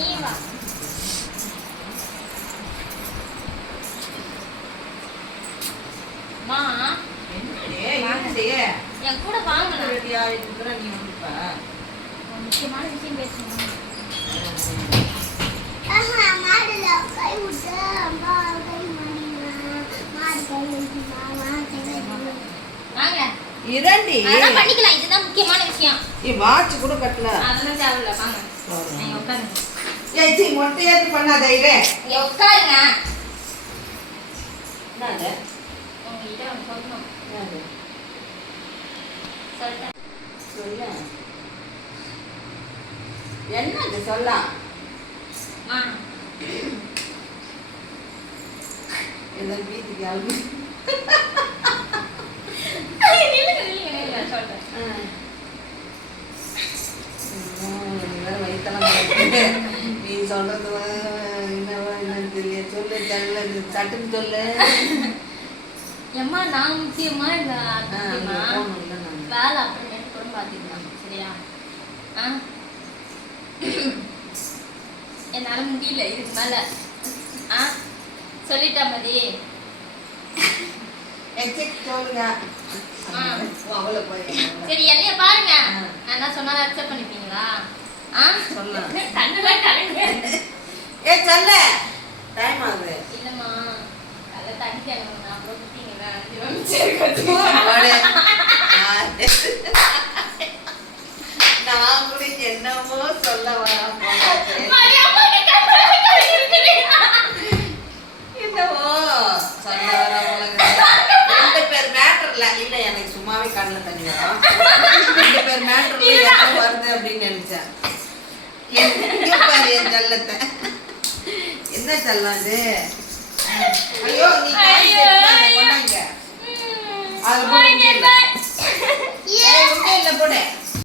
நீ வா. மா என்னடி என் கூட வாங்க. ரெடியா இருக்கிற நீ வந்துப்ப. முக்கியமான விஷயம் பேசணும். மாடுல கை விட்டு அம்மா கை மாடினா மாடு கை விட்டு மாமா கை வாங்க. இரண்டி அதெல்லாம் பண்ணிக்கலாம். இதுதான் முக்கியமான விஷயம். வாட்ச் கூட கட்டல. அதெல்லாம் தேவையில்ல. வாங்க. நீங்க உட்காருங்க. ஏச்சி மொட்டையாதி பண்ணாத இரு. இங்க உட்காருங்க. என்னது? உங்ககிட்ட ஒன்று சொல்லணும். என்னது? சொல்லிட்டேன். சொல்ல. என்னது சொல்ல? மா எல்லாம் வீட்டுக்கு ஆளு. நில்லுங்க சொல்றேன். வேற வயிற்றெல்லாம் கலக்குது. நீ சொல்றது என்னவா என்னன்னு தெரியல. சொல்லு சொல்ல சட்டுன்னு சொல்லு. எம்மா நான் முக்கியமா இந்த முக்கியமா போகணும்ல நான். வேலை அப்புறம் நேற்று கூட பார்த்துக்கலாம். சரியா? என்னால முடியல இதுக்கு மேல. சொல்லிட்டா மதி. சொல்லுங்க. அவளை போய் சரி என்னைய பாருங்க. நான் என்ன சொன்னாலும் அக்செப்ட் பண்ணிப்பீங்களா? சொல்ல. கண்ணுலாம் கலங்க. ஏ சொல்ல. டைம் ஆகுது. இல்லம்மா அதை தண்ணி கேட்கணும். அப்புறம் குட்டிங்களா நான் கூட என்னமோ சொல்ல வரேன். என்னவோ சொல்ல வரேன். 2 பேர் மேட்டர்ல இல்ல எனக்கு சும்மாவே கண்ணில் தண்ணி வரும். 2 பேர் மேட்டர்ல என்ன வருது அப்படின்னு நினைச்சேன். எங்க பாரு என் செல்லத்தை. என்ன செல்லம் அது? ஐயோ நீ கொண்டாங்க. அது போடுங்க. இல்ல போடு.